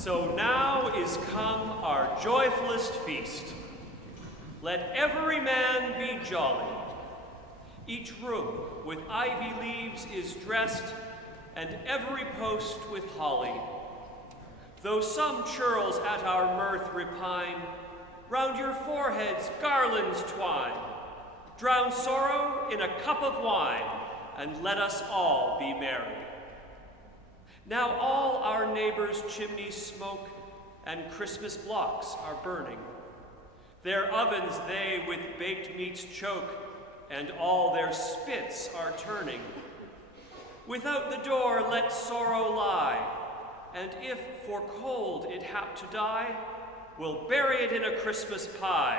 So now is come our joyfulest feast. Let every man be jolly. Each room with ivy leaves is dressed, and every post with holly. Though some churls at our mirth repine, round your foreheads garlands twine. Drown sorrow in a cup of wine, and let us all be merry. Now all our neighbors' chimneys smoke, and Christmas blocks are burning. Their ovens they with baked meats choke, and all their spits are turning. Without the door let sorrow lie, and if for cold it hap to die, we'll bury it in a Christmas pie,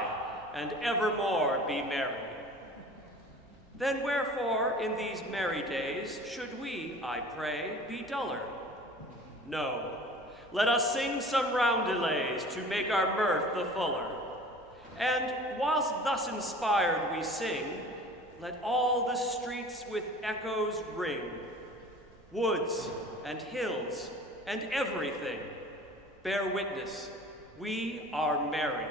and evermore be merry. Then wherefore in these merry days should we, I pray, be duller? No, let us sing some roundelays to make our mirth the fuller. And whilst thus inspired we sing, let all the streets with echoes ring. Woods and hills and everything bear witness, we are merry.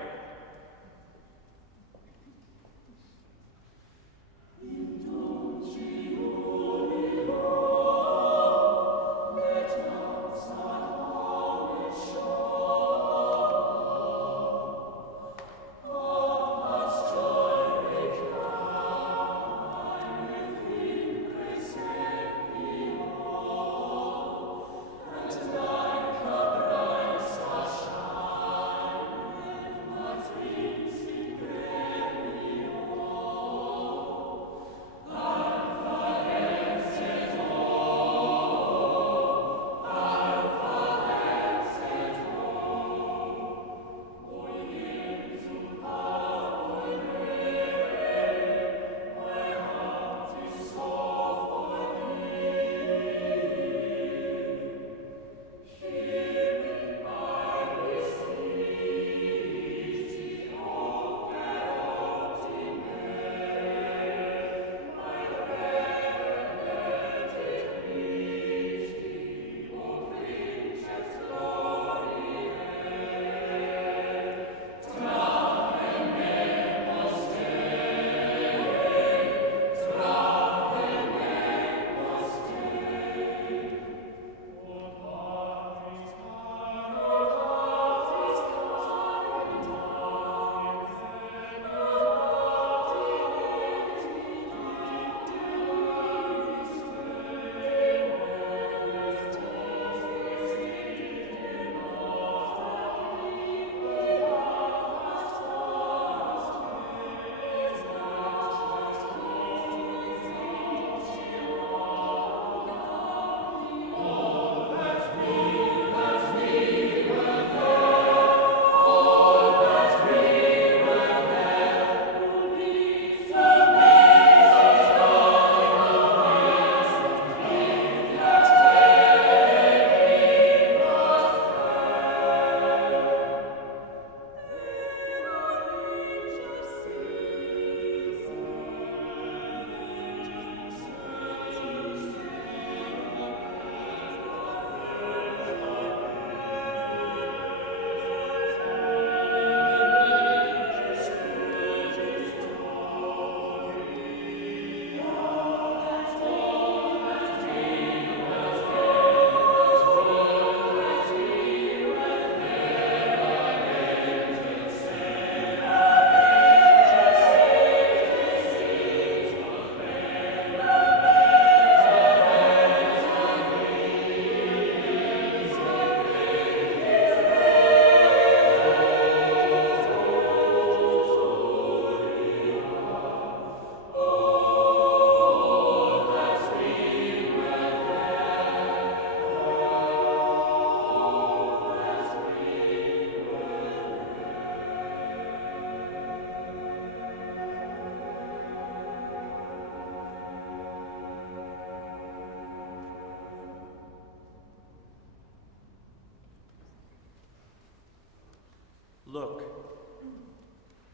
Look,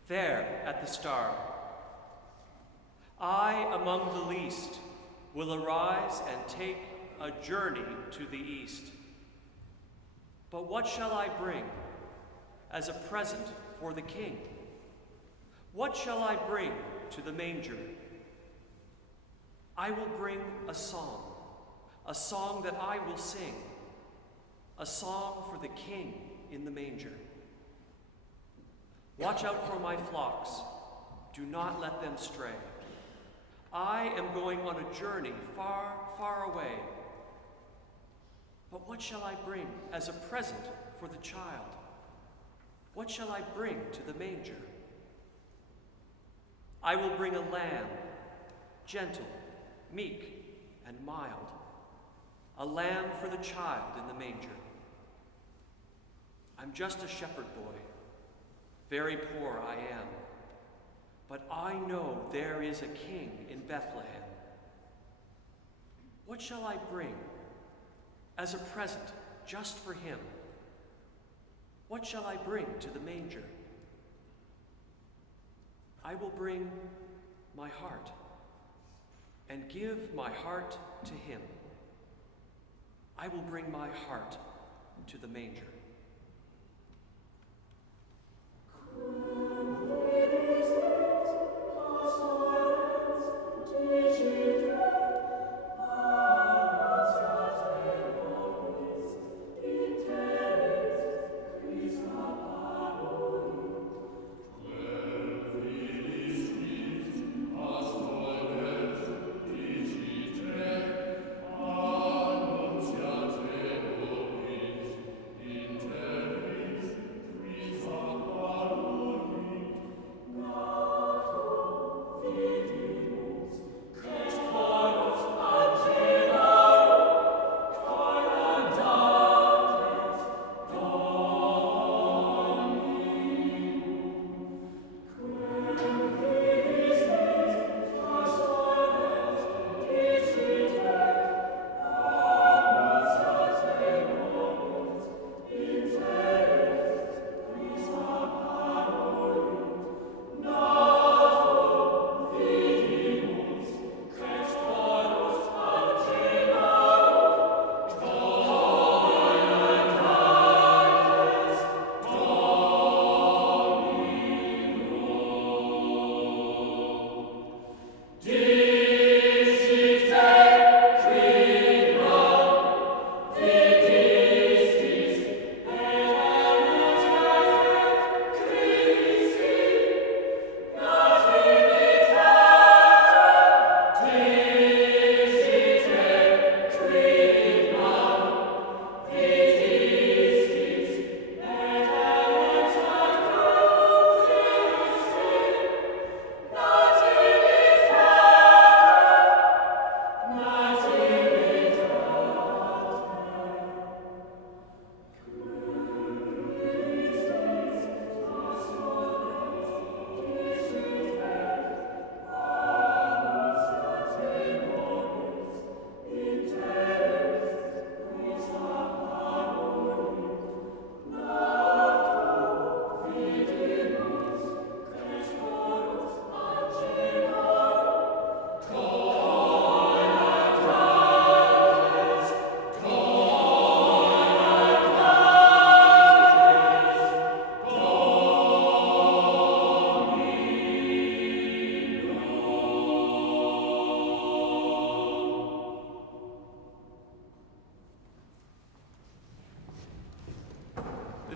there at the star. I among the least will arise and take a journey to the east. But what shall I bring as a present for the king? What shall I bring to the manger? I will bring a song that I will sing, a song for the king in the manger. Watch out for my flocks. Do not let them stray. I am going on a journey far, far away. But what shall I bring as a present for the child? What shall I bring to the manger? I will bring a lamb, gentle, meek, and mild, a lamb for the child in the manger. I'm just a shepherd boy. Very poor I am, but I know there is a king in Bethlehem. What shall I bring as a present just for him? What shall I bring to the manger? I will bring my heart and give my heart to him. I will bring my heart to the manger.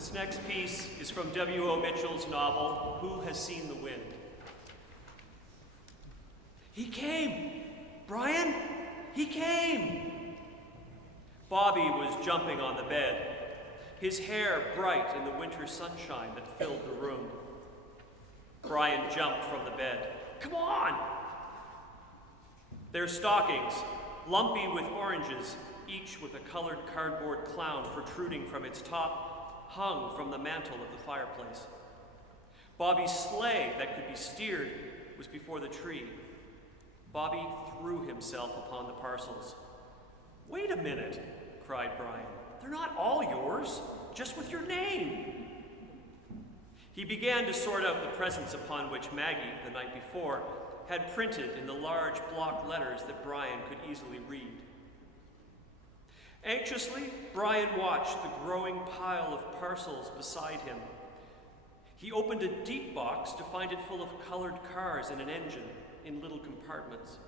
This next piece is from W.O. Mitchell's novel, Who Has Seen the Wind? He came! Brian, he came! Bobby was jumping on the bed, his hair bright in the winter sunshine that filled the room. Brian jumped from the bed. Come on! Their stockings, lumpy with oranges, each with a colored cardboard clown protruding from its top, hung from the mantel of the fireplace. Bobby's sleigh that could be steered was before the tree. Bobby threw himself upon the parcels. Wait a minute, cried Brian. They're not all yours, just with your name. He began to sort out the presents upon which Maggie, the night before, had printed in the large block letters that Brian could easily read. Anxiously, Brian watched the growing pile of parcels beside him. He opened a deep box to find it full of colored cars and an engine in little compartments.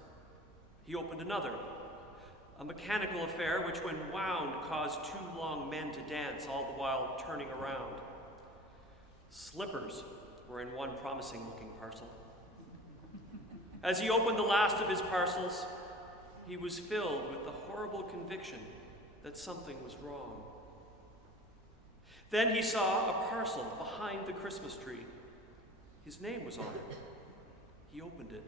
He opened another, a mechanical affair which, when wound, caused two long men to dance, all the while turning around. Slippers were in one promising-looking parcel. As he opened the last of his parcels, he was filled with the horrible conviction that something was wrong. Then he saw a parcel behind the Christmas tree. His name was on it. He opened it.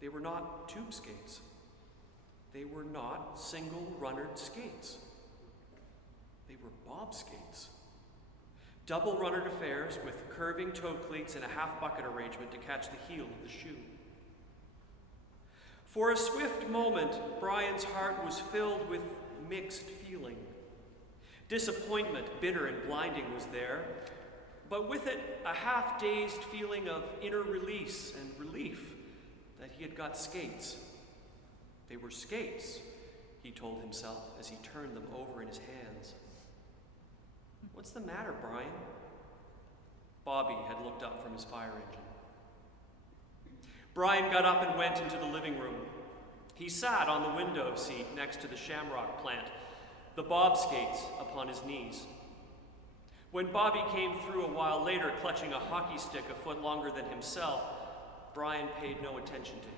They were not tube skates. They were not single-runnered skates. They were bob skates. Double-runnered affairs with curving toe cleats and a half-bucket arrangement to catch the heel of the shoe. For a swift moment, Brian's heart was filled with mixed feeling. Disappointment, bitter and blinding, was there, but with it a half-dazed feeling of inner release and relief that he had got skates. They were skates, he told himself as he turned them over in his hands. "What's the matter, Brian?" Bobby had looked up from his fire engine. Brian got up and went into the living room. He sat on the window seat next to the shamrock plant, the bob skates upon his knees. When Bobby came through a while later, clutching a hockey stick a foot longer than himself, Brian paid no attention to him.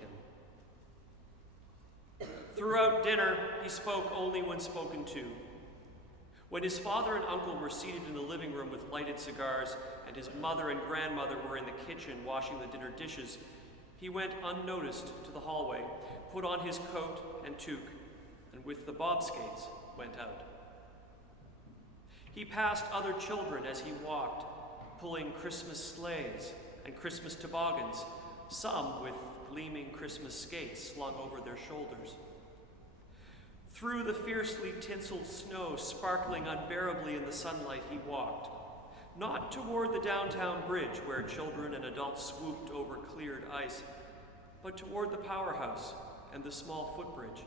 Throughout dinner, he spoke only when spoken to. When his father and uncle were seated in the living room with lighted cigars, and his mother and grandmother were in the kitchen washing the dinner dishes, he went unnoticed to the hallway, put on his coat and toque, and with the bob skates went out. He passed other children as he walked, pulling Christmas sleighs and Christmas toboggans, some with gleaming Christmas skates slung over their shoulders. Through the fiercely tinseled snow sparkling unbearably in the sunlight, he walked, not toward the downtown bridge where children and adults swooped over cleared ice, but toward the powerhouse and the small footbridge.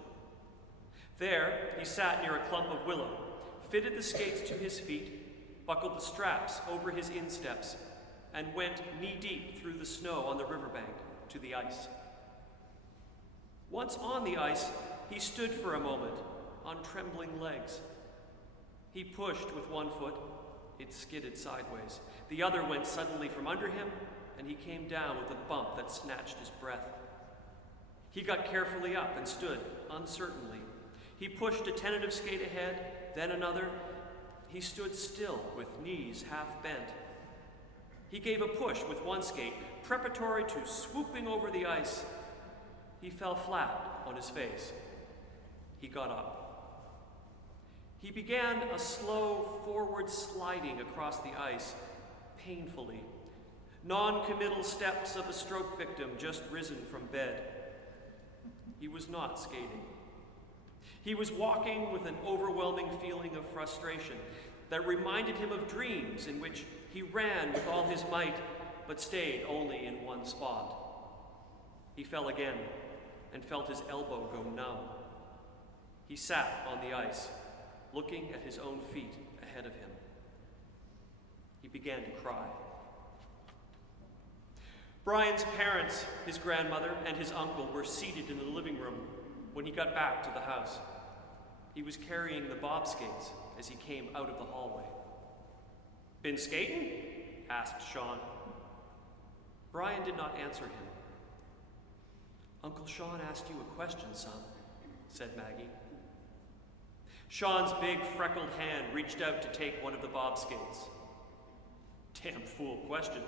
There, he sat near a clump of willow, fitted the skates to his feet, buckled the straps over his insteps, and went knee-deep through the snow on the riverbank to the ice. Once on the ice, he stood for a moment on trembling legs. He pushed with one foot. It skidded sideways. The other went suddenly from under him, and he came down with a bump that snatched his breath. He got carefully up and stood uncertainly. He pushed a tentative skate ahead, then another. He stood still with knees half bent. He gave a push with one skate, preparatory to swooping over the ice. He fell flat on his face. He got up. He began a slow forward sliding across the ice, painfully. Non-committal steps of a stroke victim just risen from bed. He was not skating. He was walking with an overwhelming feeling of frustration that reminded him of dreams in which he ran with all his might, but stayed only in one spot. He fell again and felt his elbow go numb. He sat on the ice, looking at his own feet ahead of him. He began to cry. Brian's parents, his grandmother, and his uncle were seated in the living room when he got back to the house. He was carrying the bob skates as he came out of the hallway. "Been skating?" asked Sean. Brian did not answer him. "Uncle Sean asked you a question, son," said Maggie. Sean's big freckled hand reached out to take one of the bob skates. "Damn fool question,"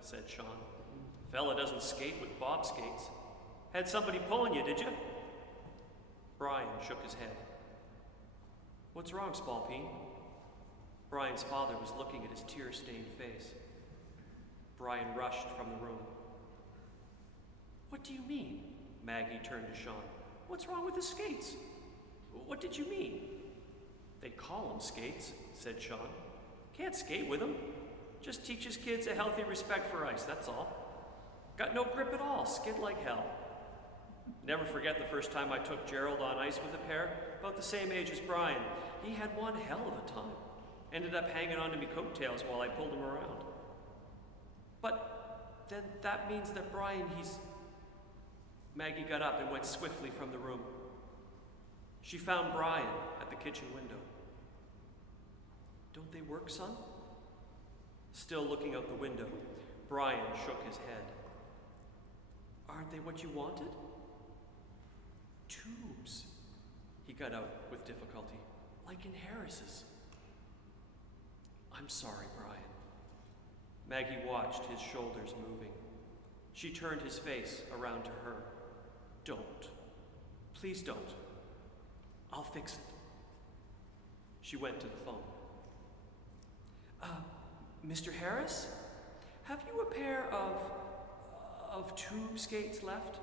said Sean. "Fella doesn't skate with bob skates. Had somebody pulling you, did you?" Brian shook his head. "What's wrong, Spalpeen?" Brian's father was looking at his tear-stained face. Brian rushed from the room. "What do you mean?" Maggie turned to Sean. "What's wrong with the skates? What did you mean?" "They call them skates," said Sean. "Can't skate with them. Just teaches kids a healthy respect for ice, that's all. Got no grip at all, skid like hell." Never forget the first time I took Gerald on ice with a pair, about the same age as Brian. He had one hell of a time. Ended up hanging on to me coattails while I pulled him around. But then that means that Brian, Maggie got up and went swiftly from the room. She found Brian at the kitchen window. Don't they work, son? Still looking out the window, Brian shook his head. Aren't they what you wanted? Tubes, he got out with difficulty, like in Harris's. I'm sorry, Brian. Maggie watched his shoulders moving. She turned his face around to her. Don't. Please don't. I'll fix it. She went to the phone. Mr. Harris? Have you a pair of tube skates left?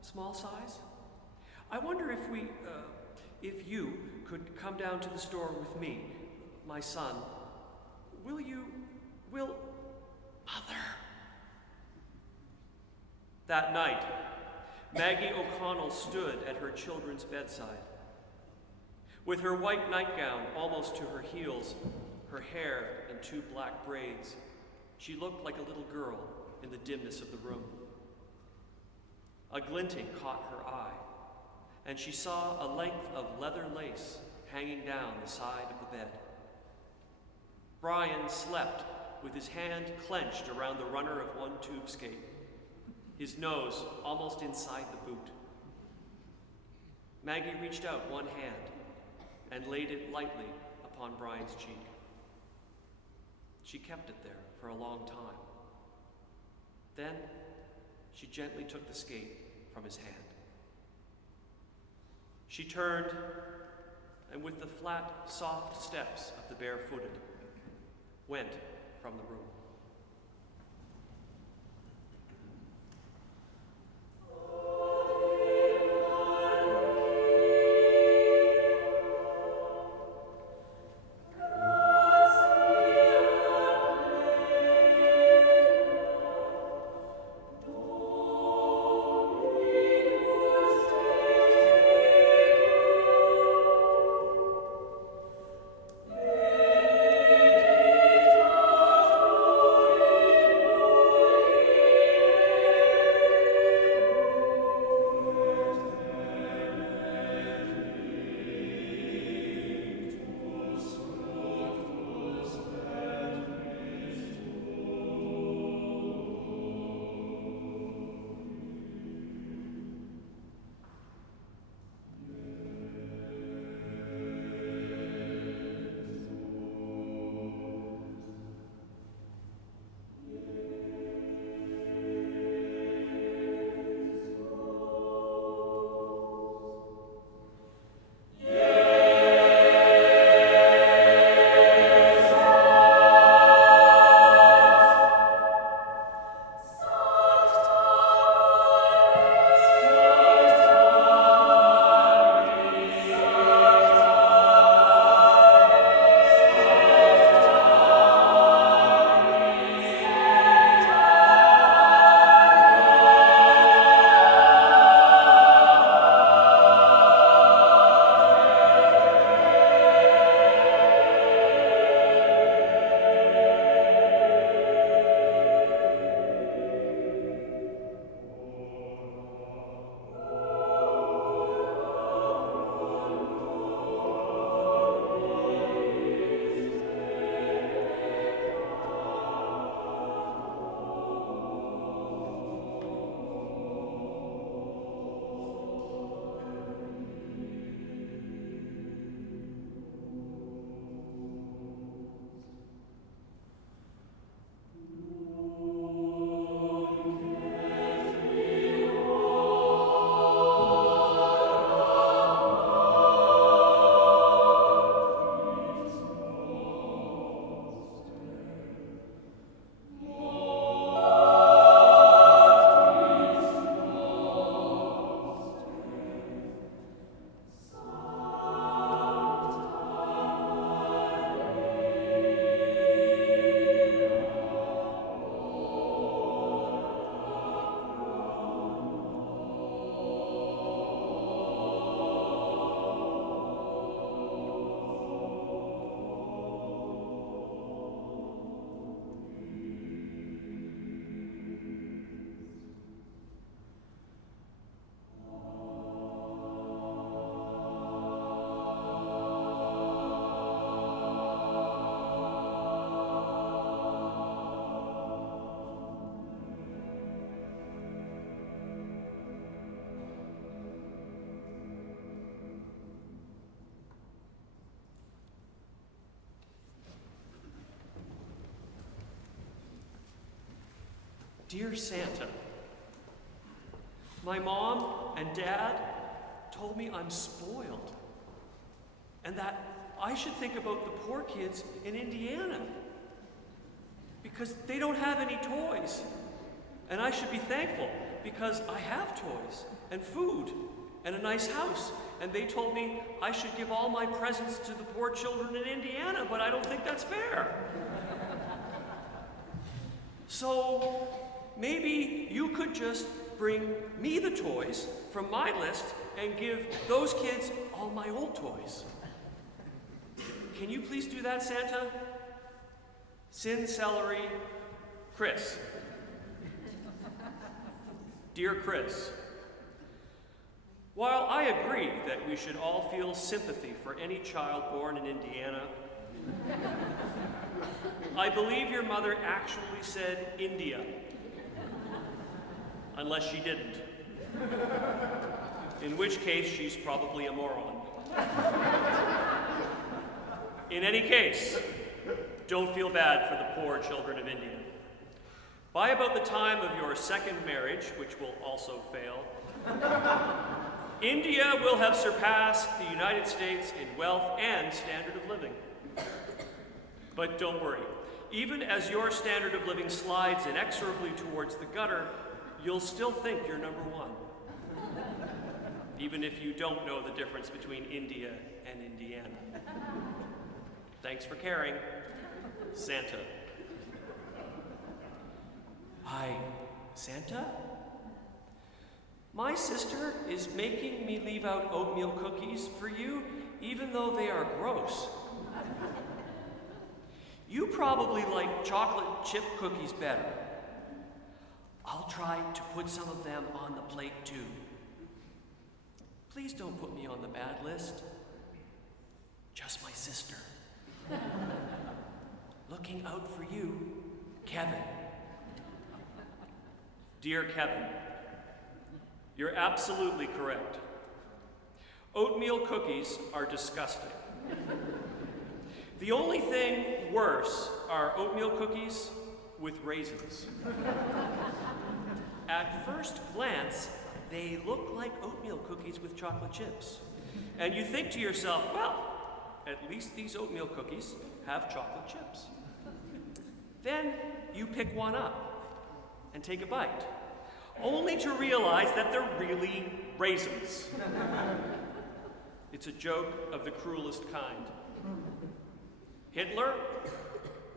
Small size? I wonder if you could come down to the store with me, my son. Will, Mother. That night, Maggie O'Connell stood at her children's bedside. With her white nightgown almost to her heels, her hair in 2 black braids, she looked like a little girl in the dimness of the room. A glinting caught her eye, and she saw a length of leather lace hanging down the side of the bed. Brian slept with his hand clenched around the runner of one tube skate, his nose almost inside the boot. Maggie reached out one hand and laid it lightly upon Brian's cheek. She kept it there for a long time. Then she gently took the skate from his hand. She turned, and with the flat, soft steps of the barefooted, went from the room. Dear Santa, my mom and dad told me I'm spoiled and that I should think about the poor kids in Indiana because they don't have any toys. And I should be thankful because I have toys and food and a nice house. And they told me I should give all my presents to the poor children in Indiana, but I don't think that's fair. So maybe you could just bring me the toys from my list and give those kids all my old toys. Can you please do that, Santa? Sin Celery, Chris. Dear Chris, while I agree that we should all feel sympathy for any child born in Indiana, I believe your mother actually said India, unless she didn't, in which case she's probably a moron. In any case, don't feel bad for the poor children of India. By about the time of your second marriage, which will also fail, India will have surpassed the United States in wealth and standard of living. But don't worry, even as your standard of living slides inexorably towards the gutter, you'll still think you're number one, even if you don't know the difference between India and Indiana. Thanks for caring, Santa. Hi, Santa? My sister is making me leave out oatmeal cookies for you, even though they are gross. You probably like chocolate chip cookies better. I'll try to put some of them on the plate too. Please don't put me on the bad list. Just my sister. Looking out for you, Kevin. Dear Kevin, you're absolutely correct. Oatmeal cookies are disgusting. The only thing worse are oatmeal cookies with raisins. At first glance, they look like oatmeal cookies with chocolate chips. And you think to yourself, well, at least these oatmeal cookies have chocolate chips. Then you pick one up and take a bite, only to realize that they're really raisins. It's a joke of the cruelest kind. Hitler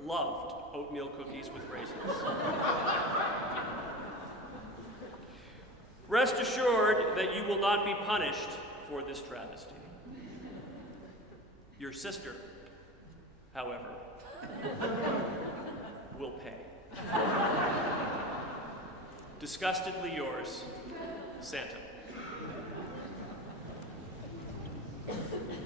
loved oatmeal cookies with raisins. Rest assured that you will not be punished for this travesty. Your sister, however, will pay. Disgustedly yours, Santa. Justice.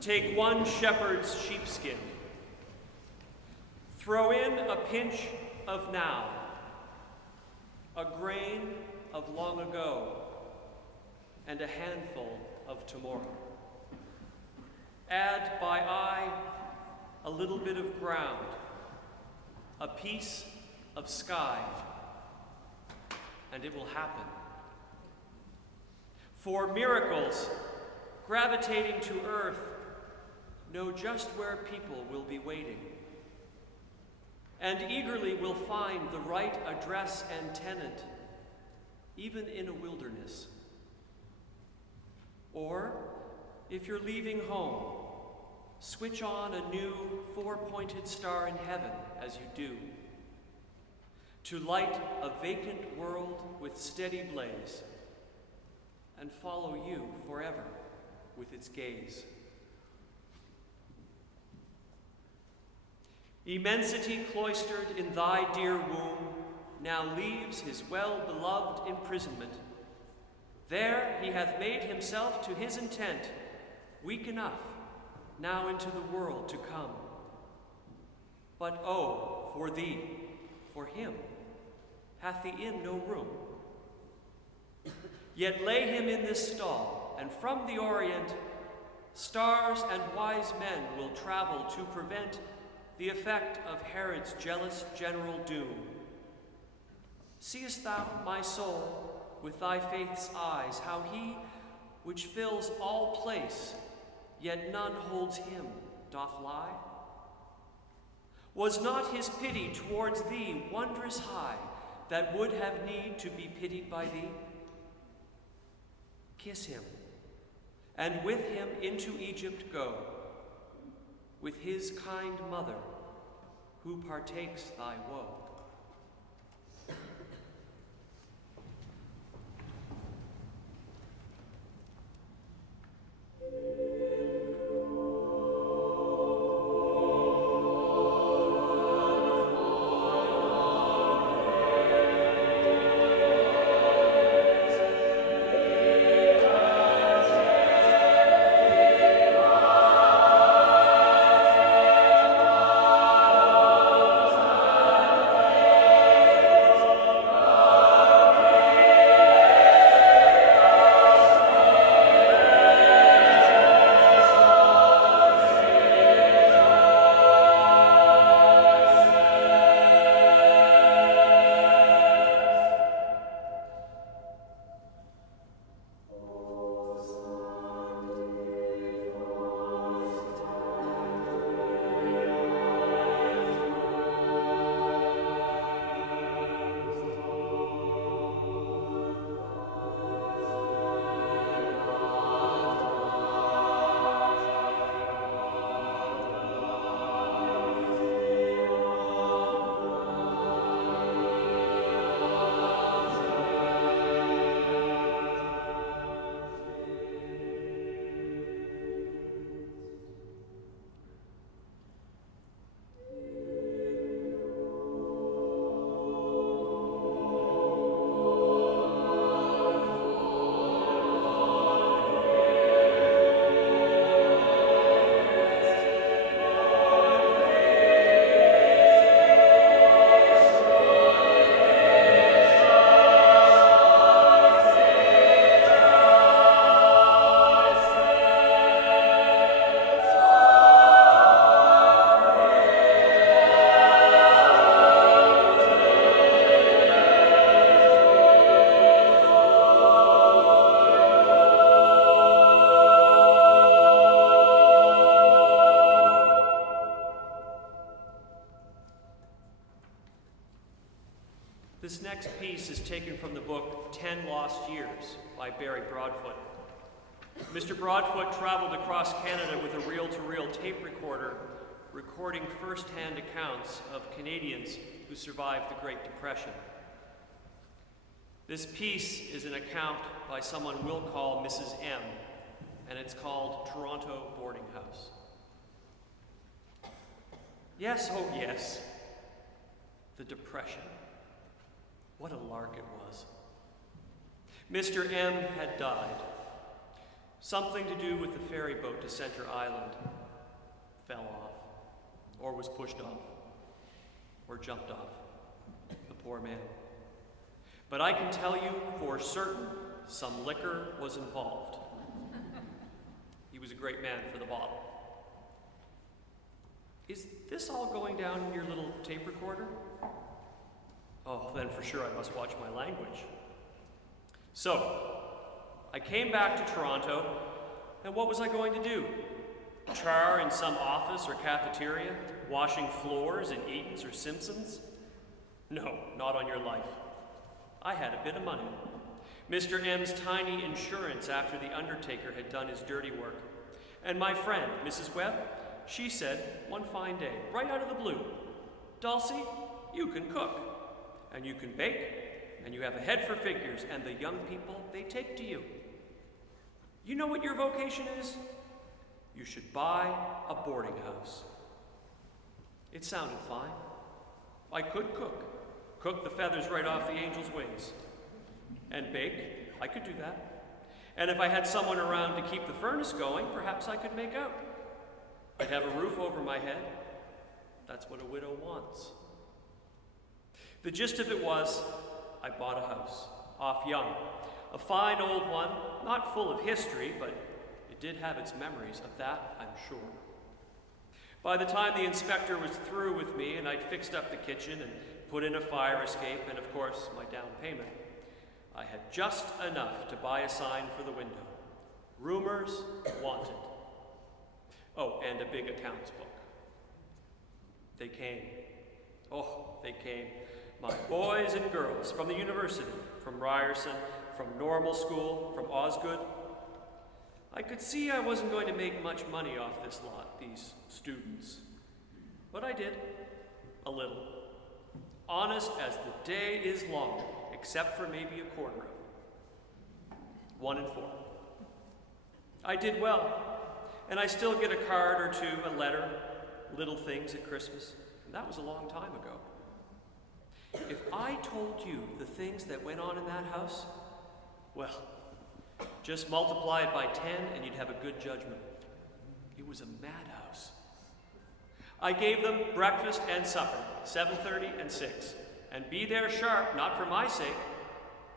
Take one shepherd's sheepskin. Throw in a pinch of now, a grain of long ago, and a handful of tomorrow. Add by eye a little bit of ground, a piece of sky, and it will happen. For miracles, gravitating to earth, know just where people will be waiting, and eagerly will find the right address and tenant, even in a wilderness. Or, if you're leaving home, switch on a new four-pointed star in heaven as you do, to light a vacant world with steady blaze, and follow you forever with its gaze. Immensity cloistered in thy dear womb now leaves his well-beloved imprisonment. There he hath made himself to his intent, weak enough now into the world to come. But oh, for thee, for him, hath the inn no room. Yet lay him in this stall, and from the Orient, stars and wise men will travel to prevent the effect of Herod's jealous general doom. Seest thou, my soul, with thy faith's eyes, how he, which fills all place, yet none holds him, doth lie? Was not his pity towards thee wondrous high, that would have need to be pitied by thee? Kiss him, and with him into Egypt go, with his kind mother, who partakes thy woe. This next piece is taken from the book 10 Lost Years by Barry Broadfoot. Mr. Broadfoot traveled across Canada with a reel-to-reel tape recorder, recording first-hand accounts of Canadians who survived the Great Depression. This piece is an account by someone we'll call Mrs. M, and it's called Toronto Boarding House. Yes, oh yes, the Depression. What a lark it was. Mr. M had died. Something to do with the ferry boat to Center Island. Fell off, or was pushed off, or jumped off. The poor man. But I can tell you for certain, some liquor was involved. He was a great man for the bottle. Is this all going down in your little tape recorder? Oh, then for sure I must watch my language. So, I came back to Toronto, and what was I going to do? Char in some office or cafeteria, washing floors in Eaton's or Simpson's? No, not on your life. I had a bit of money. Mr. M's tiny insurance after the undertaker had done his dirty work. And my friend, Mrs. Webb, she said one fine day, right out of the blue, Dulcie, you can cook, and you can bake, and you have a head for figures, and the young people, they take to you. You know what your vocation is? You should buy a boarding house. It sounded fine. I could cook the feathers right off the angel's wings. And bake, I could do that. And if I had someone around to keep the furnace going, perhaps I could make out. I'd have a roof over my head. That's what a widow wants. The gist of it was, I bought a house, off Yonge. A fine old one, not full of history, but it did have its memories of that, I'm sure. By the time the inspector was through with me and I'd fixed up the kitchen and put in a fire escape and, of course, my down payment, I had just enough to buy a sign for the window. Rumors wanted. Oh, and a big accounts book. They came. Oh, they came. My boys and girls from the university, from Ryerson, from normal school, from Osgood. I could see I wasn't going to make much money off this lot, these students. But I did. A little. Honest as the day is long, except for maybe a quarter of it. 1 in 4. I did well, and I still get a card or two, a letter, little things at Christmas, and that was a long time ago. If I told you the things that went on in that house, well, just multiply it by 10 and you'd have a good judgment. It was a madhouse. I gave them breakfast and supper, 7:30 and 6, and be there sharp, not for my sake,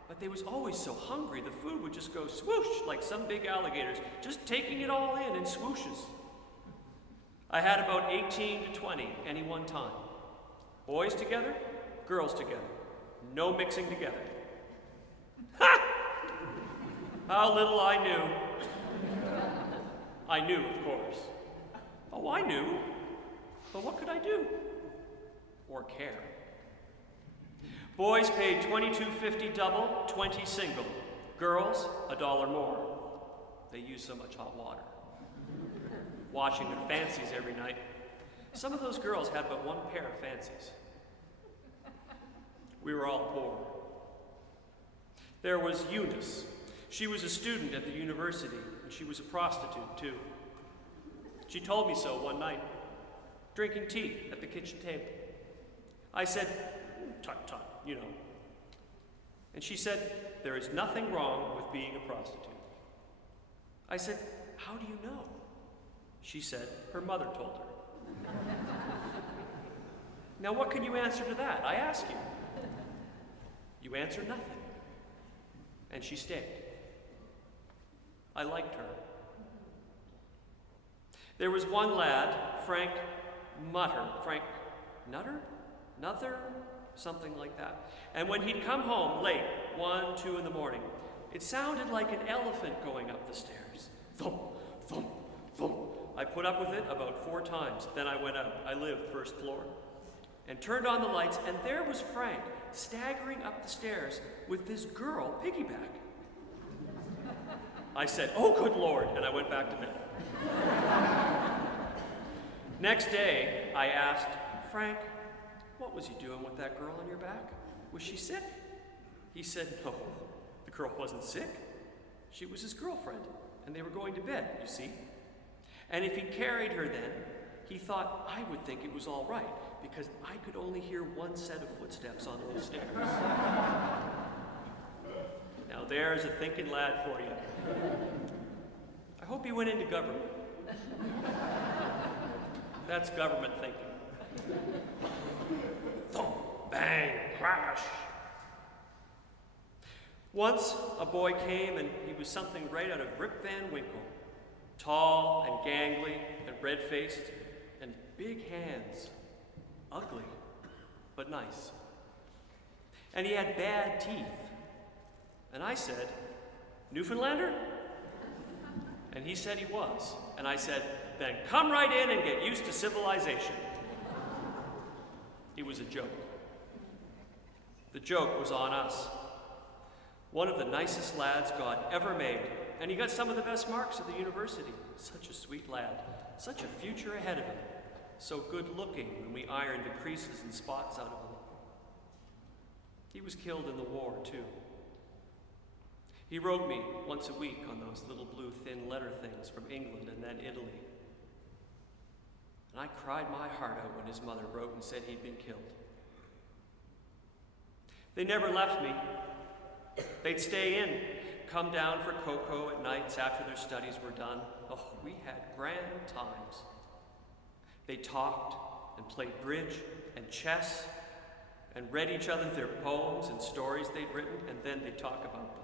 but they was always so hungry the food would just go swoosh like some big alligators, just taking it all in swooshes. I had about 18 to 20 any one time. Boys together, girls together. No mixing together. Ha! How little I knew. I knew, of course. Oh, I knew. But what could I do? Or care? Boys paid $22.50 double, $20 single. Girls, $1 more. They used so much hot water. Washing their fancies every night. Some of those girls had but one pair of fancies. We were all poor. There was Eunice. She was a student at the university, and she was a prostitute, too. She told me so one night, drinking tea at the kitchen table. I said, tut, tut, you know. And she said, there is nothing wrong with being a prostitute. I said, how do you know? She said, her mother told her. Now, what can you answer to that? I ask you. You answer nothing. And she stayed. I liked her. There was one lad, Frank Nutter? Nuther? Something like that. And when he'd come home late, 1, 2 in the morning, it sounded like an elephant going up the stairs. Thump, thump, thump. I put up with it about 4 times. Then I went out. I lived first floor. and turned on the lights, and there was Frank staggering up the stairs with this girl piggyback. I said, "Oh, good Lord," and I went back to bed. Next day, I asked, "Frank, what was you doing with that girl on your back? Was she sick?" He said, "No, the girl wasn't sick. She was his girlfriend, and they were going to bed, you see. And if he carried her then, he thought I would think it was all right, because I could only hear one set of footsteps on those stairs." Now there's a thinking lad for you. I hope he went into government. That's government thinking. Thump, bang, crash. Once a boy came and he was something right out of Rip Van Winkle. Tall and gangly and red-faced and big hands. Ugly, but nice. And he had bad teeth. And I said, "Newfoundlander?" And he said he was. And I said, "Then come right in and get used to civilization." It was a joke. The joke was on us. One of the nicest lads God ever made, and he got some of the best marks at the university. Such a sweet lad, such a future ahead of him. So good looking when we ironed the creases and spots out of him. He was killed in the war, too. He wrote me once a week on those little blue thin letter things from England and then Italy. And I cried my heart out when his mother wrote and said he'd been killed. They never left me. They'd stay in, come down for cocoa at nights after their studies were done. Oh, we had grand times. They talked and played bridge and chess and read each other their poems and stories they'd written, and then they'd talk about them.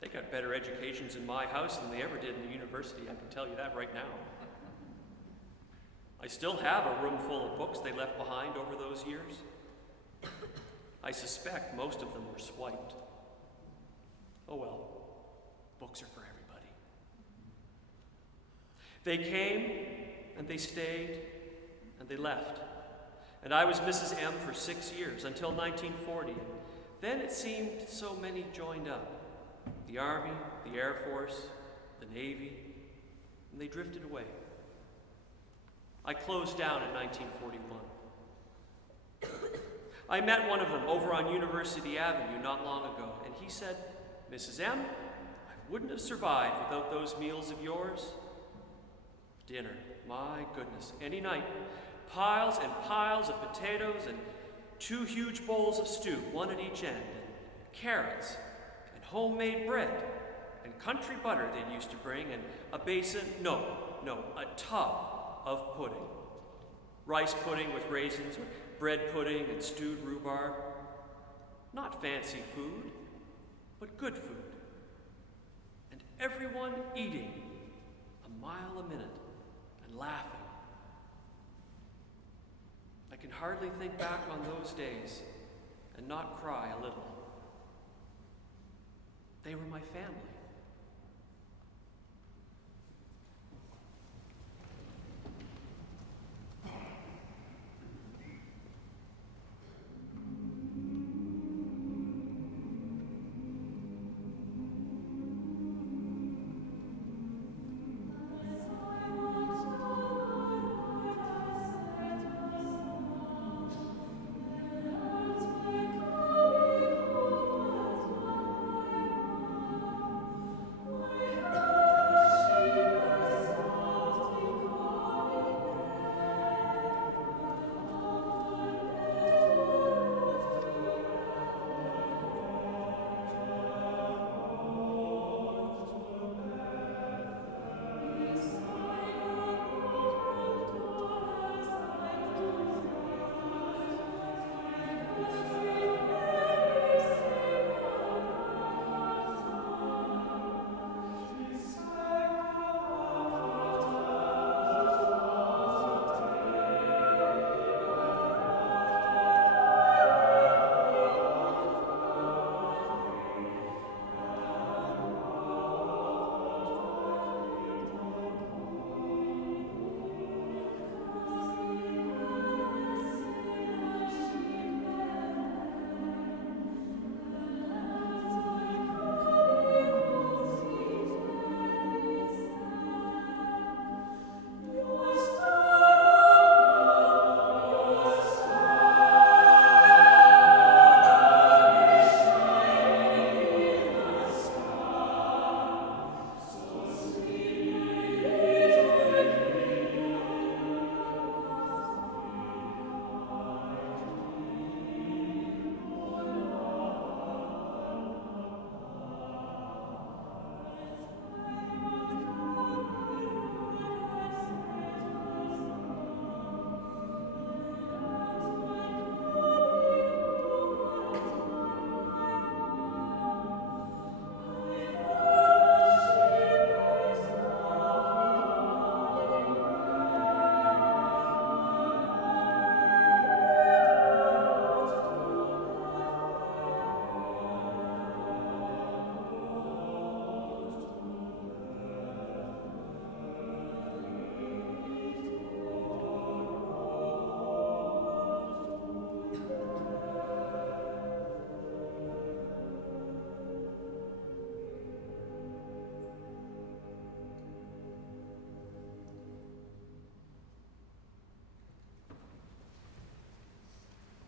They got better educations in my house than they ever did in the university, I can tell you that right now. I still have a room full of books they left behind over those years. I suspect most of them were swiped. Oh well, books are for everybody. They came, and they stayed, and they left. And I was Mrs. M for 6 years, until 1940. Then it seemed so many joined up. The Army, the Air Force, the Navy, and they drifted away. I closed down in 1941. I met one of them over on University Avenue not long ago, and he said, "Mrs. M, I wouldn't have survived without those meals of yours." Dinner, my goodness, any night. Piles and piles of potatoes and 2 huge bowls of stew, one at each end, and carrots, and homemade bread, and country butter they used to bring, and a a tub of pudding. Rice pudding with raisins, or bread pudding and stewed rhubarb. Not fancy food, but good food. And everyone eating a mile a minute and laughing. I can hardly think back on those days and not cry a little. They were my family.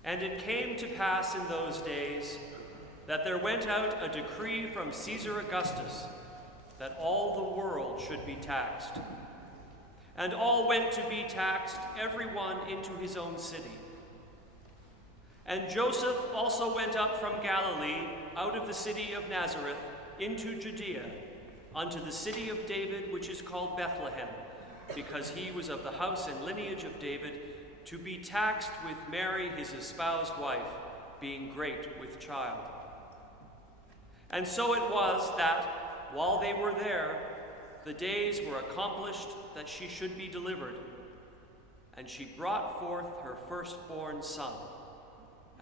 And it came to pass in those days that there went out a decree from Caesar Augustus that all the world should be taxed. And all went to be taxed, every one into his own city. And Joseph also went up from Galilee, out of the city of Nazareth, into Judea, unto the city of David, which is called Bethlehem, because he was of the house and lineage of David, to be taxed with Mary, his espoused wife, being great with child. And so it was that, while they were there, the days were accomplished that she should be delivered. And she brought forth her firstborn son,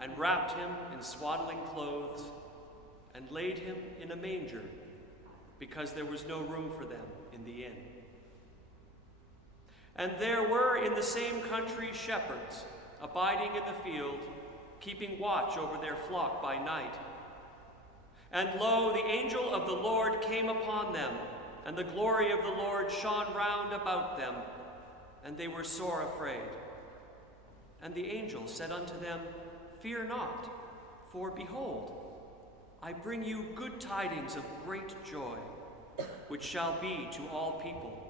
and wrapped him in swaddling clothes, and laid him in a manger, because there was no room for them in the inn. And there were in the same country shepherds, abiding in the field, keeping watch over their flock by night. And lo, the angel of the Lord came upon them, and the glory of the Lord shone round about them, and they were sore afraid. And the angel said unto them, Fear not, for behold, I bring you good tidings of great joy, which shall be to all people.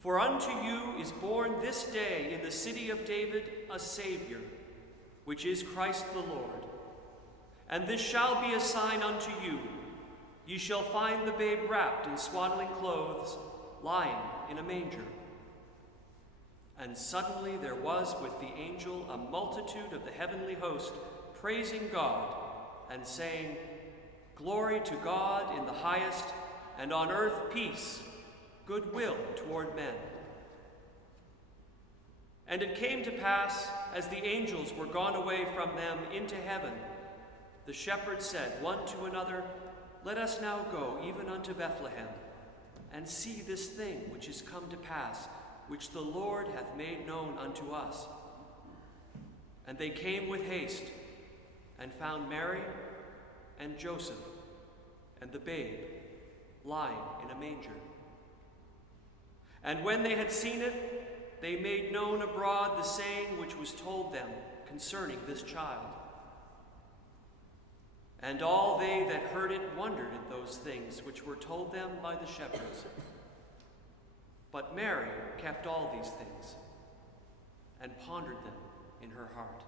For unto you is born this day in the city of David a Savior, which is Christ the Lord. And this shall be a sign unto you. Ye shall find the babe wrapped in swaddling clothes, lying in a manger. And suddenly there was with the angel a multitude of the heavenly host, praising God, and saying, Glory to God in the highest, and on earth peace, goodwill toward men. And it came to pass, as the angels were gone away from them into heaven, the shepherds said one to another, Let us now go even unto Bethlehem, and see this thing which is come to pass, which the Lord hath made known unto us. And they came with haste, and found Mary and Joseph and the babe lying in a manger. And when they had seen it, they made known abroad the saying which was told them concerning this child. And all they that heard it wondered at those things which were told them by the shepherds. But Mary kept all these things, and pondered them in her heart.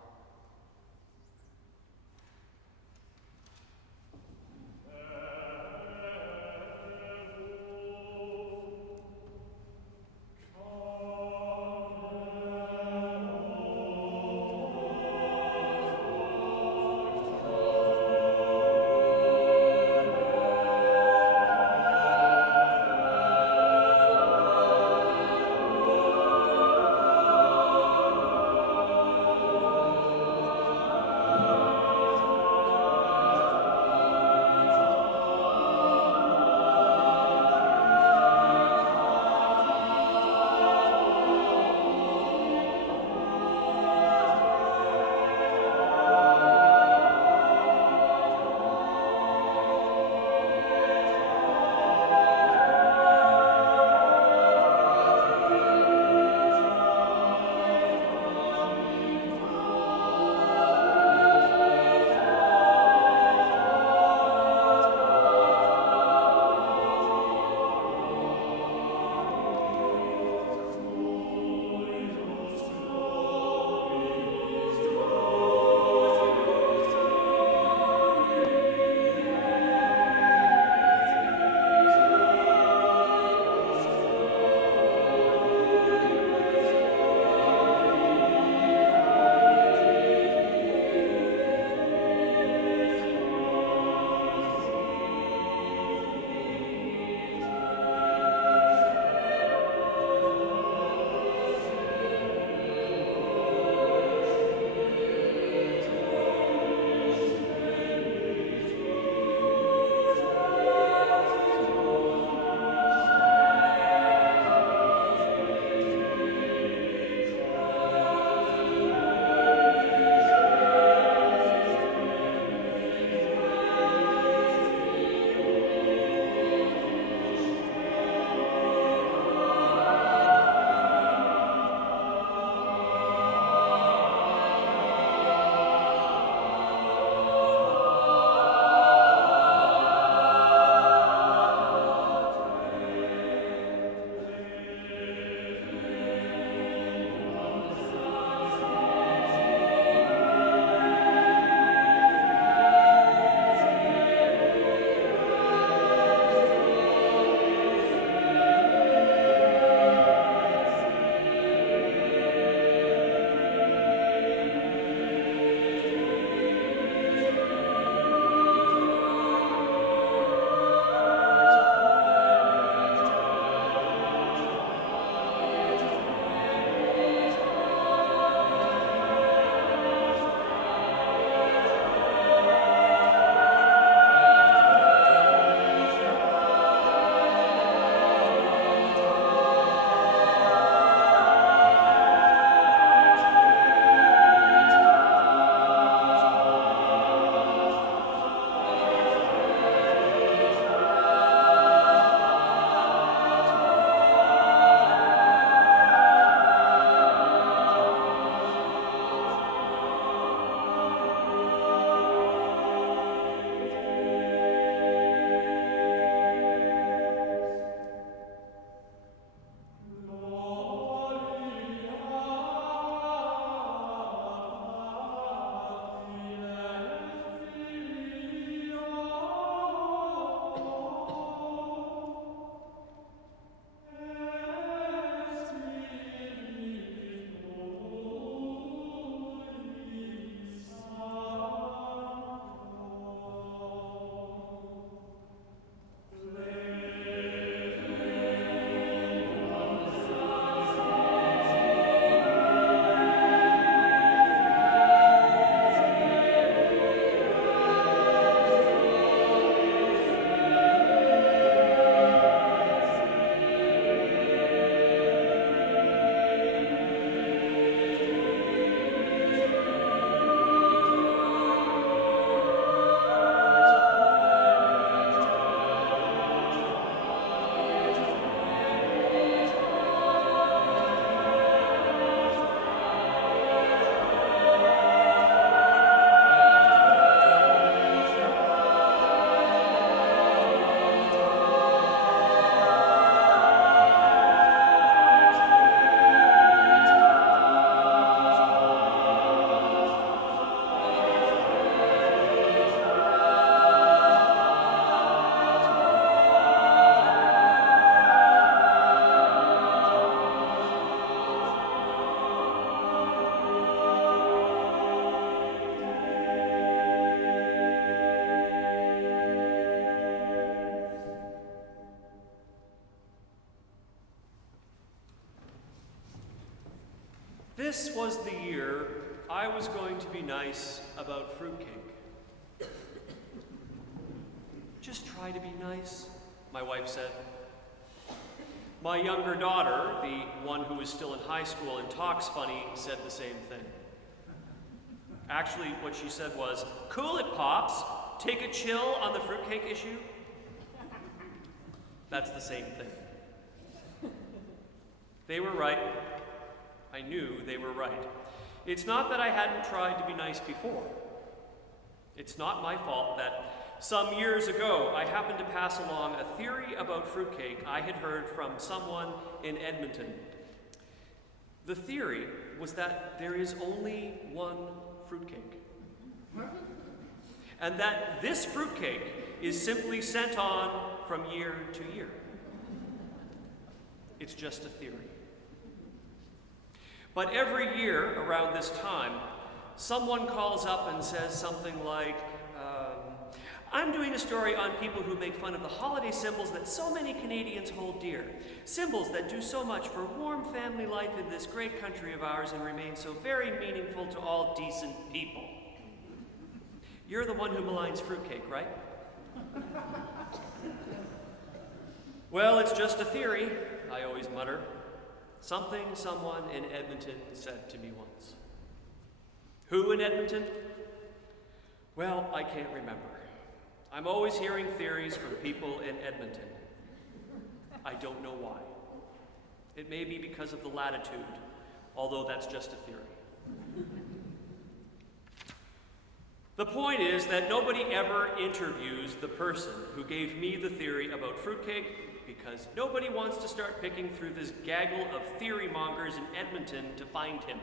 This was the year I was going to be nice about fruitcake. Just try to be nice, my wife said. My younger daughter, the one who was still in high school and talks funny, said the same thing. Actually, what she said was, "Cool it, Pops. Take a chill on the fruitcake issue." That's the same thing. They were right. I knew they were right. It's not that I hadn't tried to be nice before. It's not my fault that some years ago I happened to pass along a theory about fruitcake I had heard from someone in Edmonton. The theory was that there is only one fruitcake. And that this fruitcake is simply sent on from year to year. It's just a theory. But every year around this time, someone calls up and says something like, "I'm doing a story on people who make fun of the holiday symbols that so many Canadians hold dear. Symbols that do so much for warm family life in this great country of ours and remain so very meaningful to all decent people." You're the one who maligns fruitcake, right? "Well, it's just a theory," I always mutter. Something someone in Edmonton said to me once. Who in Edmonton? Well, I can't remember. I'm always hearing theories from people in Edmonton. I don't know why. It may be because of the latitude, although that's just a theory. The point is that nobody ever interviews the person who gave me the theory about fruitcake because nobody wants to start picking through this gaggle of theory mongers in Edmonton to find him.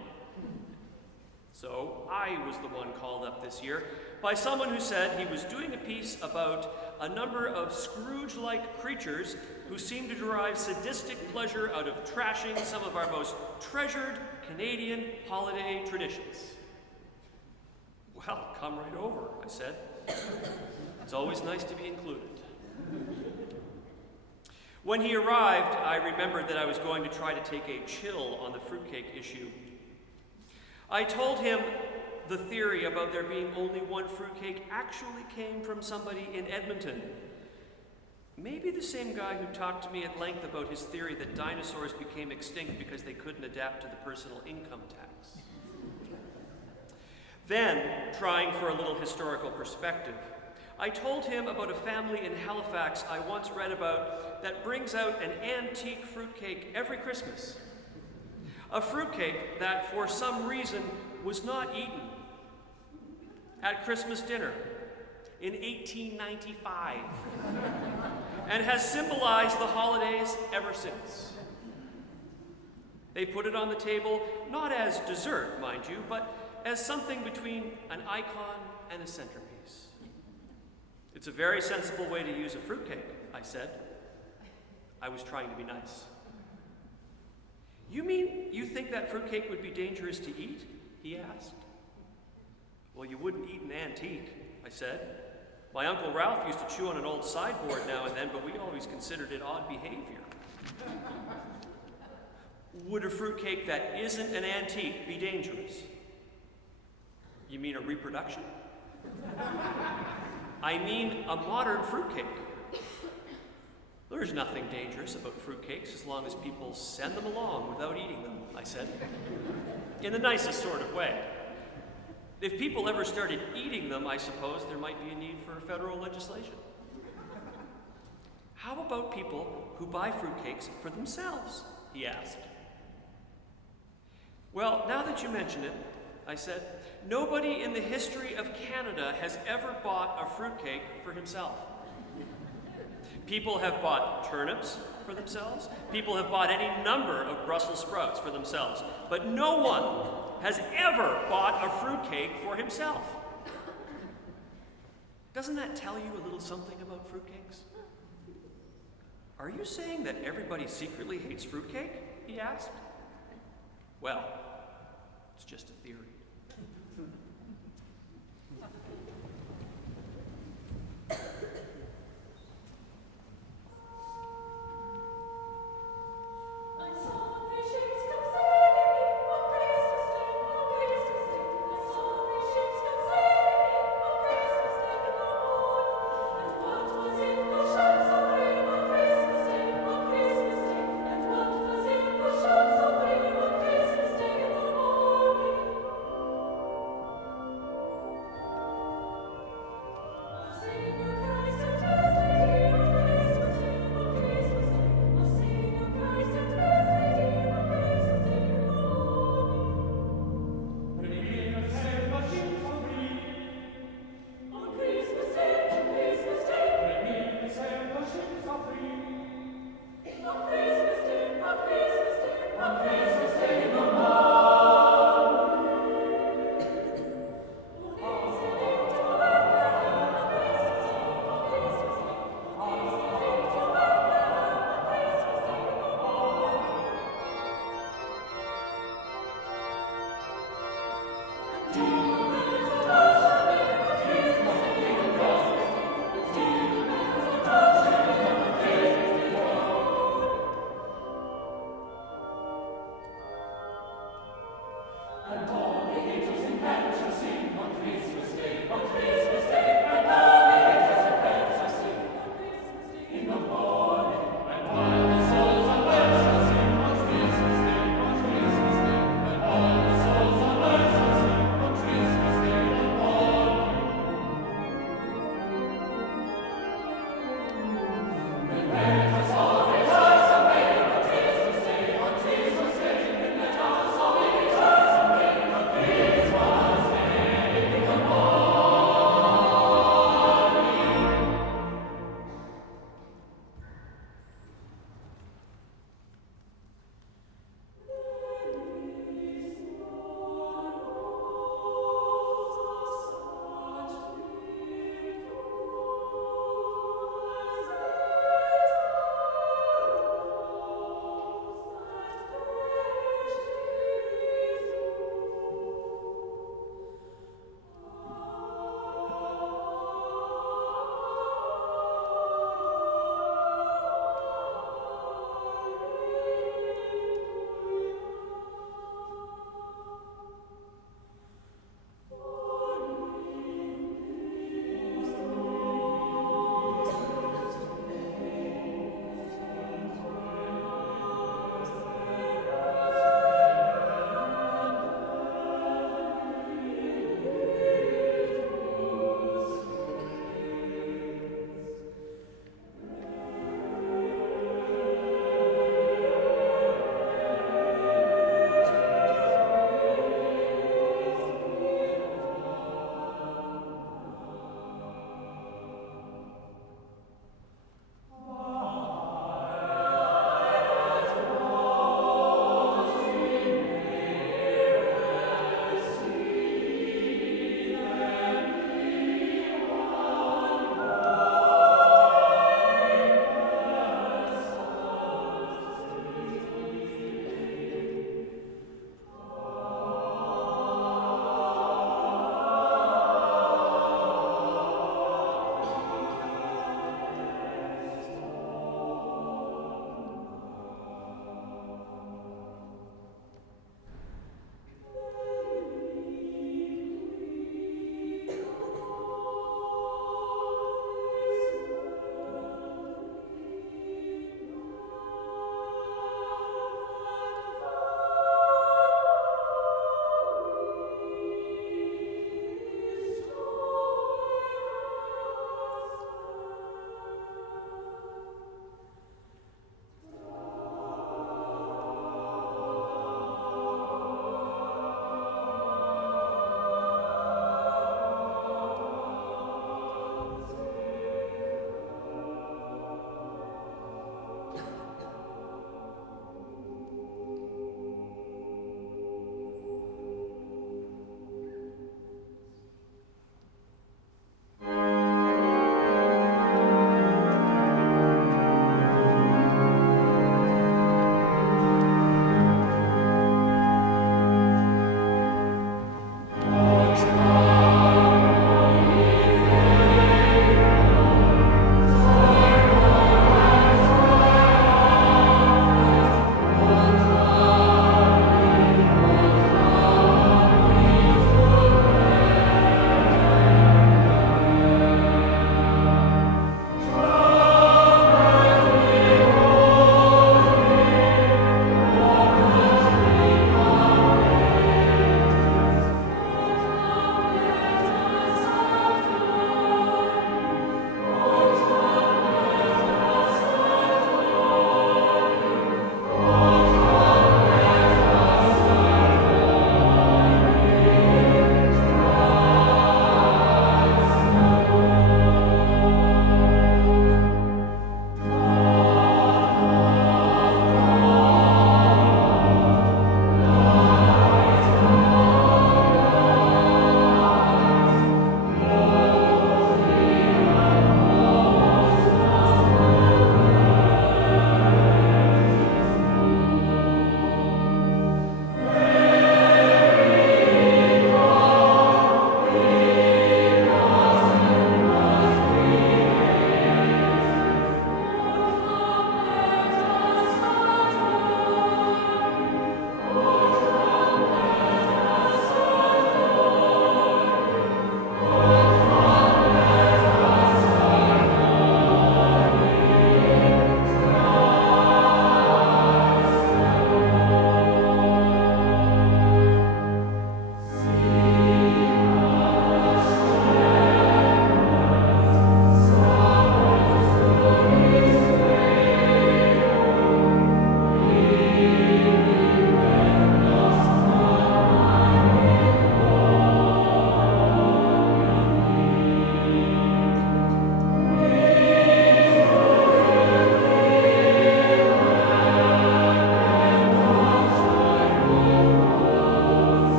So I was the one called up this year by someone who said he was doing a piece about a number of Scrooge-like creatures who seem to derive sadistic pleasure out of trashing some of our most treasured Canadian holiday traditions. "Well, come right over," I said. It's always nice to be included. When he arrived, I remembered that I was going to try to take a chill on the fruitcake issue. I told him the theory about there being only one fruitcake actually came from somebody in Edmonton. Maybe the same guy who talked to me at length about his theory that dinosaurs became extinct because they couldn't adapt to the personal income tax. Then, trying for a little historical perspective, I told him about a family in Halifax I once read about that brings out an antique fruitcake every Christmas. A fruitcake that, for some reason, was not eaten at Christmas dinner in 1895 and has symbolized the holidays ever since. They put it on the table not as dessert, mind you, but as something between an icon and a centerpiece. It's a very sensible way to use a fruitcake, I said. I was trying to be nice. "You mean you think that fruitcake would be dangerous to eat?" he asked. "Well, you wouldn't eat an antique," I said. "My Uncle Ralph used to chew on an old sideboard now and then, but we always considered it odd behavior." "Would a fruitcake that isn't an antique be dangerous?" "You mean a reproduction?" "I mean a modern fruitcake. There's nothing dangerous about fruitcakes as long as people send them along without eating them," I said, in the nicest sort of way. If people ever started eating them, I suppose there might be a need for federal legislation. "How about people who buy fruitcakes for themselves?" he asked. "Well, now that you mention it," I said, "nobody in the history of Canada has ever bought a fruitcake for himself. People have bought turnips for themselves. People have bought any number of Brussels sprouts for themselves. But no one has ever bought a fruitcake for himself." Doesn't that tell you a little something about fruitcakes? "Are you saying that everybody secretly hates fruitcake?" he asked. "Well, it's just a theory." Christmas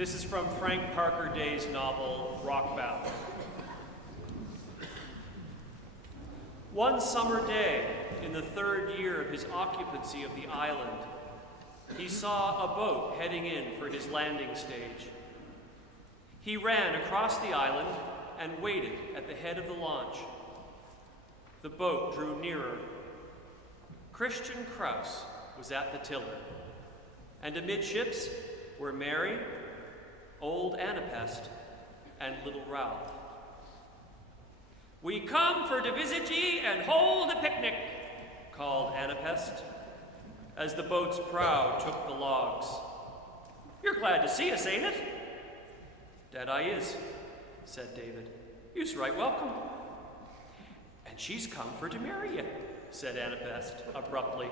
This is from Frank Parker Day's novel, Rockbound. One summer day, in the 3rd year of his occupancy of the island, he saw a boat heading in for his landing stage. He ran across the island and waited at the head of the launch. The boat drew nearer. Christian Kraus was at the tiller, and amidships were Mary, old Anapest, and little Ralph. "We come for to visit ye and hold a picnic," called Anapest, as the boat's prow took the logs. "You're glad to see us, ain't it?" "That I is," said David. "You's right welcome." "And she's come for to marry ye," said Anapest abruptly.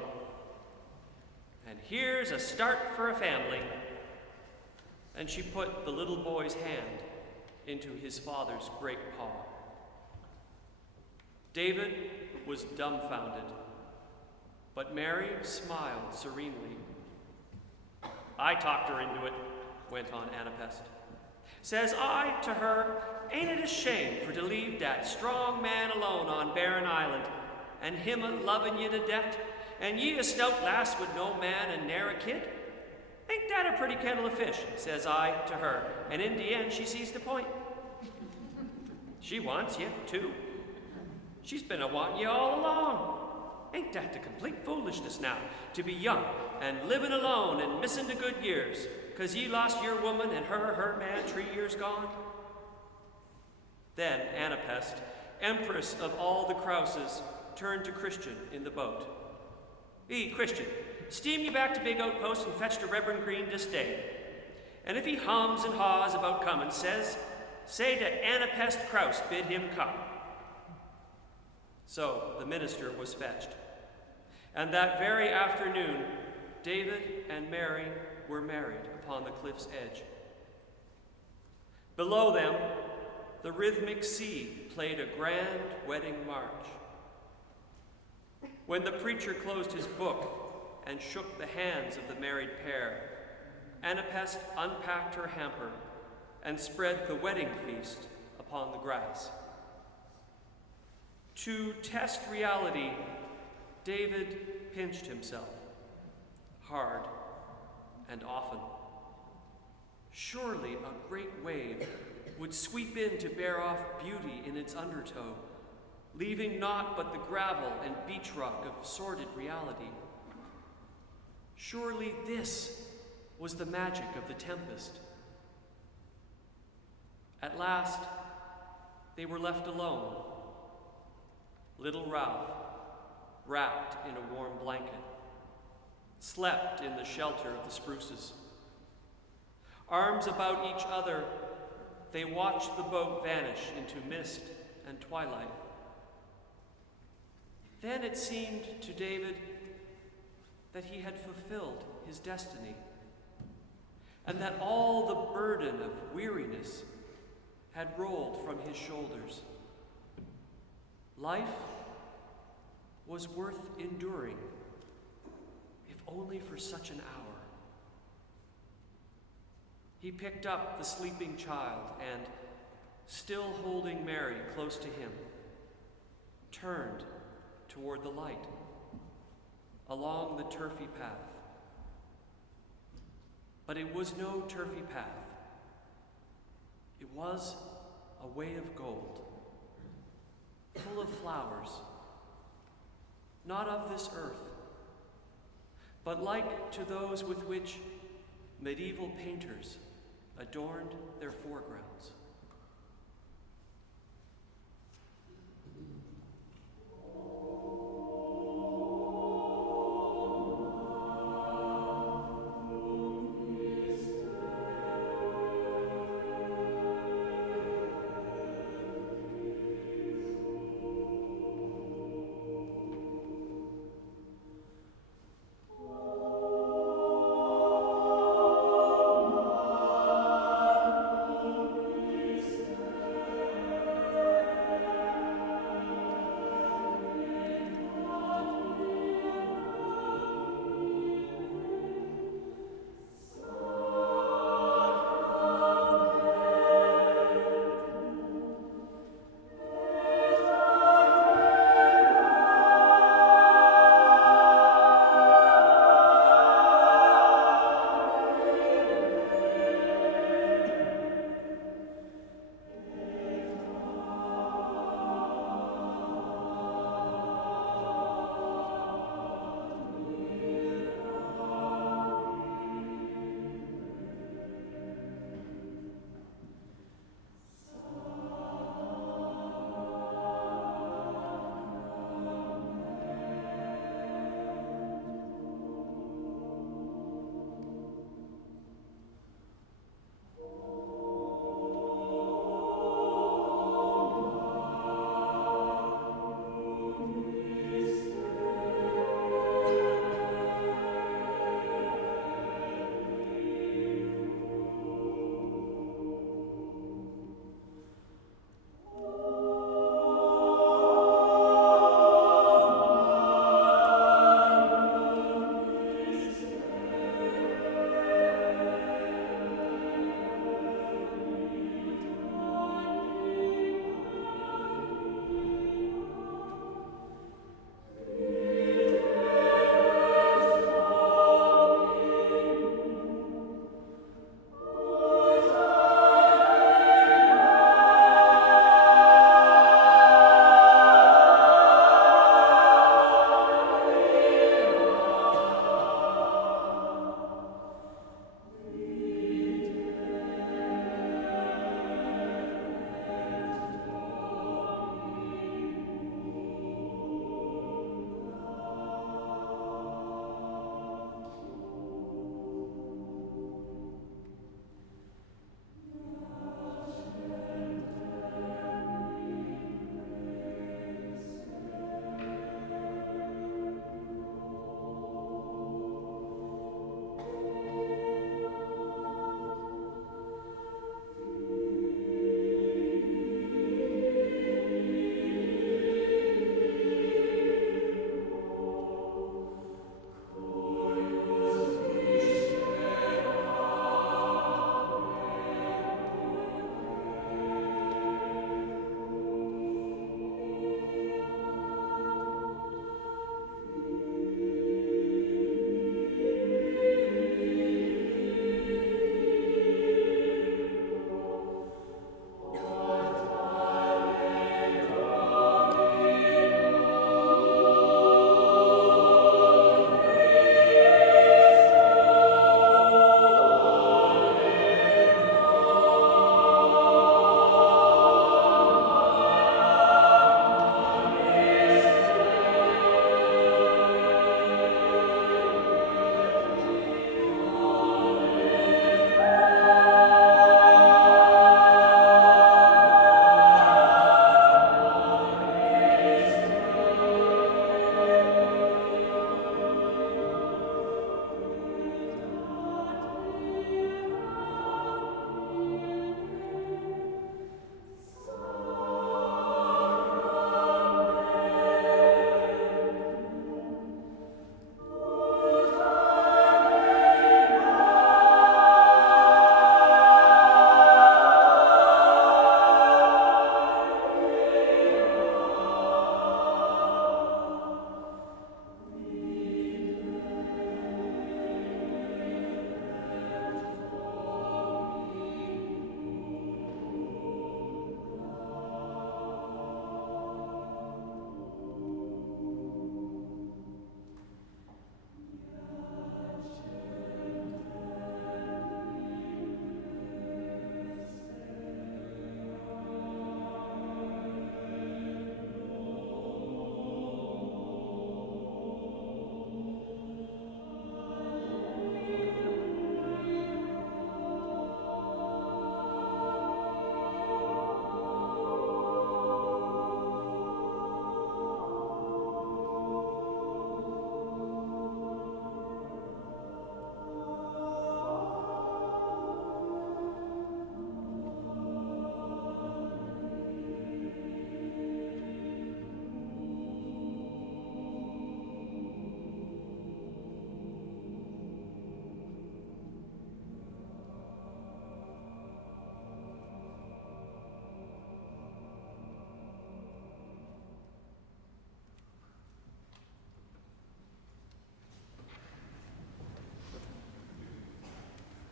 "And here's a start for a family." And she put the little boy's hand into his father's great paw. David was dumbfounded, but Mary smiled serenely. "I talked her into it," went on Anapest. "Says I to her, ain't it a shame for to leave that strong man alone on Barren Island, and him a-loving ye to death, and ye a stout lass with no man and ne'er a kid? Ain't that a pretty kettle of fish?" says I to her, and in the end she sees the point. "She wants ye, too. She's been a-wanting ye all along. Ain't that the complete foolishness now, to be young and living alone and missing the good years, 'cause ye lost your woman and her man 3 years gone?" Then Anapest, empress of all the Krauses, turned to Christian in the boat. Christian, steam ye back to Big Outpost and fetch the Reverend Green this day. And if he hums and haws about coming, say that Anapest Kraus bid him come." So the minister was fetched. And that very afternoon, David and Mary were married upon the cliff's edge. Below them, the rhythmic sea played a grand wedding march. When the preacher closed his book and shook the hands of the married pair, Anapest unpacked her hamper and spread the wedding feast upon the grass. To test reality, David pinched himself, hard and often. Surely a great wave would sweep in to bear off beauty in its undertow, leaving naught but the gravel and beach rock of sordid reality. Surely this was the magic of the tempest. At last, they were left alone. Little Ralph, wrapped in a warm blanket, slept in the shelter of the spruces. Arms about each other, they watched the boat vanish into mist and twilight. Then it seemed to David that he had fulfilled his destiny, and that all the burden of weariness had rolled from his shoulders. Life was worth enduring, if only for such an hour. He picked up the sleeping child and, still holding Mary close to him, turned toward the light, along the turfy path. But it was no turfy path. It was a way of gold, full of flowers, not of this earth, but like to those with which medieval painters adorned their foregrounds.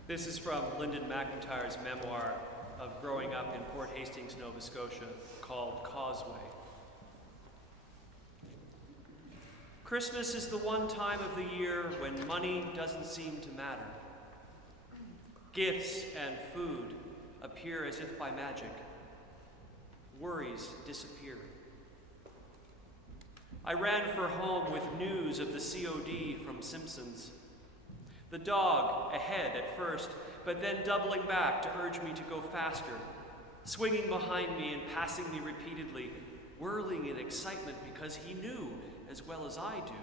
This is from Lyndon McIntyre's memoir of growing up in Port Hastings, Nova Scotia, called Causeway. Christmas is the one time of the year when money doesn't seem to matter. Gifts and food appear as if by magic. Worries disappear. I ran for home with news of the COD from Simpsons. The dog ahead at first, but then doubling back to urge me to go faster, swinging behind me and passing me repeatedly, whirling in excitement because he knew, as well as I do,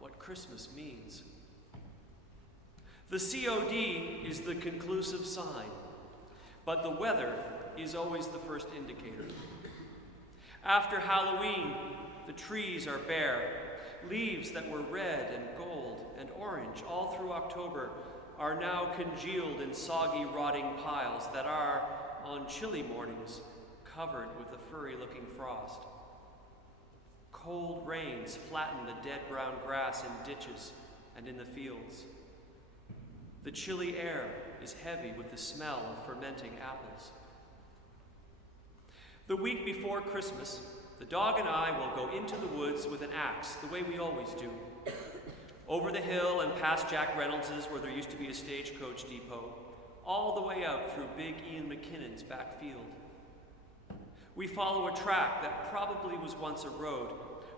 what Christmas means. The COD is the conclusive sign, but the weather is always the first indicator. After Halloween, the trees are bare. Leaves that were red and gold and orange all through October are now congealed in soggy, rotting piles that are, on chilly mornings, covered with a furry-looking frost. Cold rains flatten the dead brown grass in ditches and in the fields. The chilly air is heavy with the smell of fermenting apples. The week before Christmas, the dog and I will go into the woods with an axe, the way we always do. Over the hill and past Jack Reynolds's, where there used to be a stagecoach depot, all the way out through big Ian McKinnon's back field. We follow a track that probably was once a road,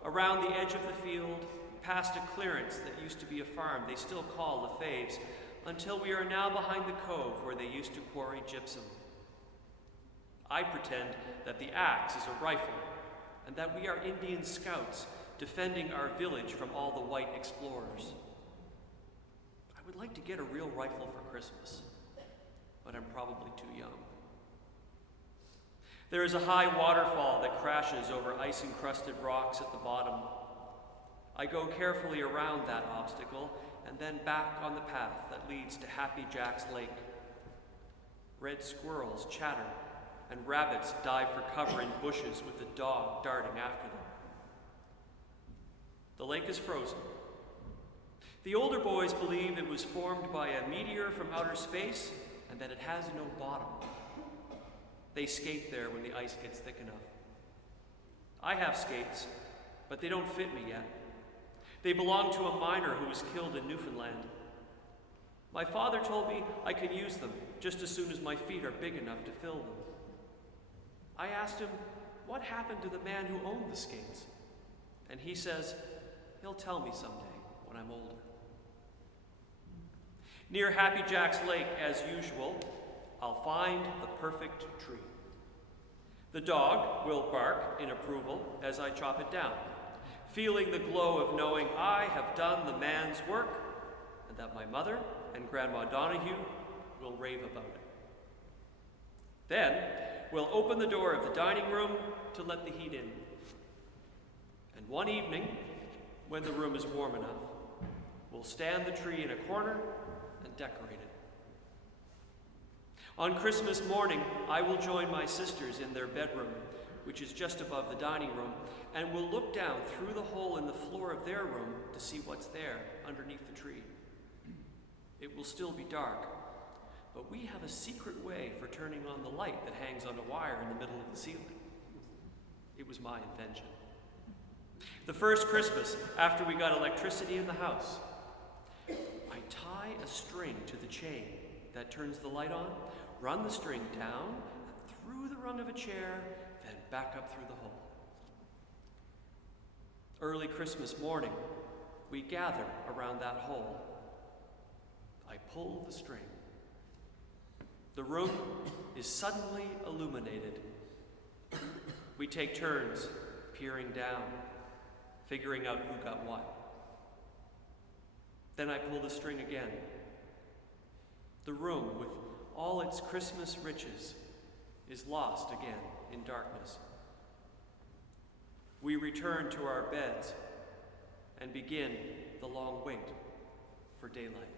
around the edge of the field, past a clearance that used to be a farm they still call the Faves, until we are now behind the cove where they used to quarry gypsum. I pretend that the axe is a rifle, and that we are Indian scouts defending our village from all the white explorers. I would like to get a real rifle for Christmas, but I'm probably too young. There is a high waterfall that crashes over ice-encrusted rocks at the bottom. I go carefully around that obstacle and then back on the path that leads to Happy Jack's Lake. Red squirrels chatter and rabbits dive for cover in bushes with the dog darting after them. The lake is frozen. The older boys believe it was formed by a meteor from outer space and that it has no bottom. They skate there when the ice gets thick enough. I have skates, but they don't fit me yet. They belong to a miner who was killed in Newfoundland. My father told me I could use them just as soon as my feet are big enough to fill them. I asked him what happened to the man who owned the skates, and he says he'll tell me someday when I'm older. Near Happy Jack's Lake, as usual, I'll find the perfect tree. The dog will bark in approval as I chop it down, feeling the glow of knowing I have done the man's work and that my mother and Grandma Donahue will rave about it. Then we'll open the door of the dining room to let the heat in. And one evening, when the room is warm enough, we'll stand the tree in a corner and decorate it. On Christmas morning, I will join my sisters in their bedroom, which is just above the dining room, and we'll look down through the hole in the floor of their room to see what's there underneath the tree. It will still be dark, but we have a secret way for turning on the light that hangs on a wire in the middle of the ceiling. It was my invention. The first Christmas, after we got electricity in the house, I tie a string to the chain that turns the light on, run the string down, through the run of a chair, then back up through the hole. Early Christmas morning, we gather around that hole. I pull the string. The room is suddenly illuminated. We take turns peering down, figuring out who got what. Then I pull the string again. The room, with all its Christmas riches, is lost again in darkness. We return to our beds and begin the long wait for daylight.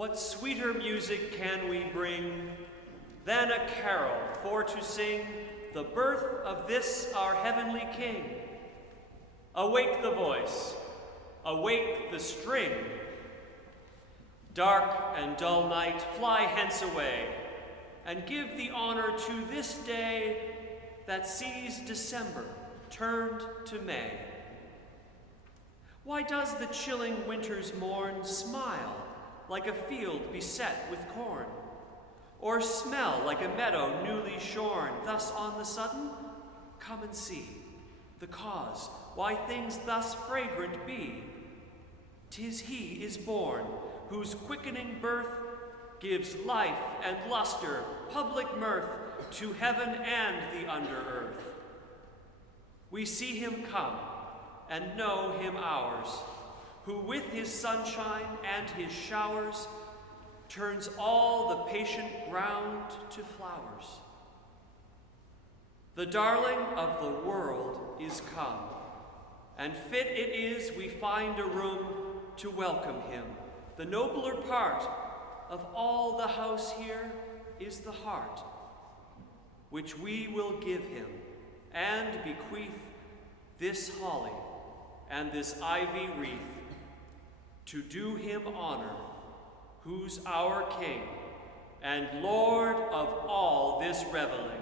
What sweeter music can we bring than a carol for to sing the birth of this our heavenly King? Awake the voice, awake the string. Dark and dull night, fly hence away, and give the honor to this day that sees December turned to May. Why does the chilling winter's morn smile like a field beset with corn, or smell like a meadow newly shorn? Thus on the sudden, come and see the cause why things thus fragrant be. 'Tis he is born, whose quickening birth gives life and luster, public mirth, to heaven and the under earth. We see him come, and know him ours, who with his sunshine and his showers turns all the patient ground to flowers. The darling of the world is come, and fit it is we find a room to welcome him. The nobler part of all the house here is the heart, which we will give him, and bequeath this holly and this ivy wreath, to do him honor, who's our King and Lord of all this reveling.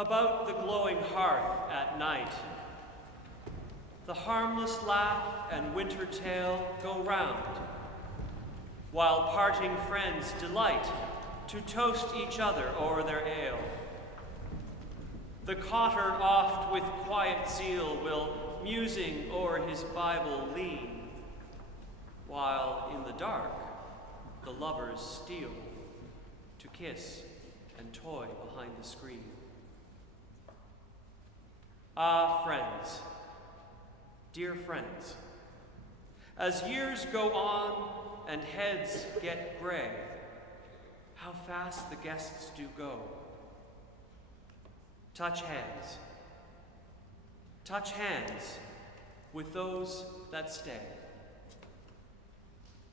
About the glowing hearth at night, the harmless laugh and winter tale go round, while parting friends delight to toast each other o'er their ale. The cotter oft with quiet zeal will musing o'er his Bible lean, while in the dark the lovers steal to kiss and toy behind the screen. Ah, friends, dear friends, as years go on and heads get gray, how fast the guests do go. Touch hands with those that stay.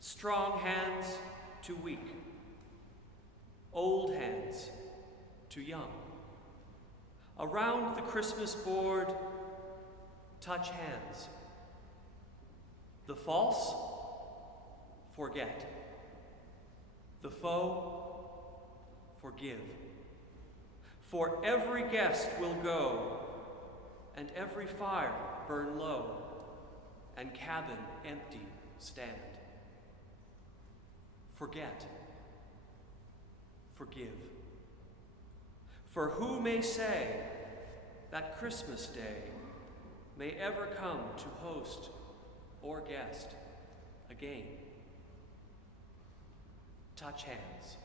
Strong hands to weak, old hands to young. Around the Christmas board, touch hands. The false, forget. The foe, forgive. For every guest will go, and every fire burn low, and cabin empty stand. Forget, forgive. For who may say that Christmas Day may ever come to host or guest again? Touch hands.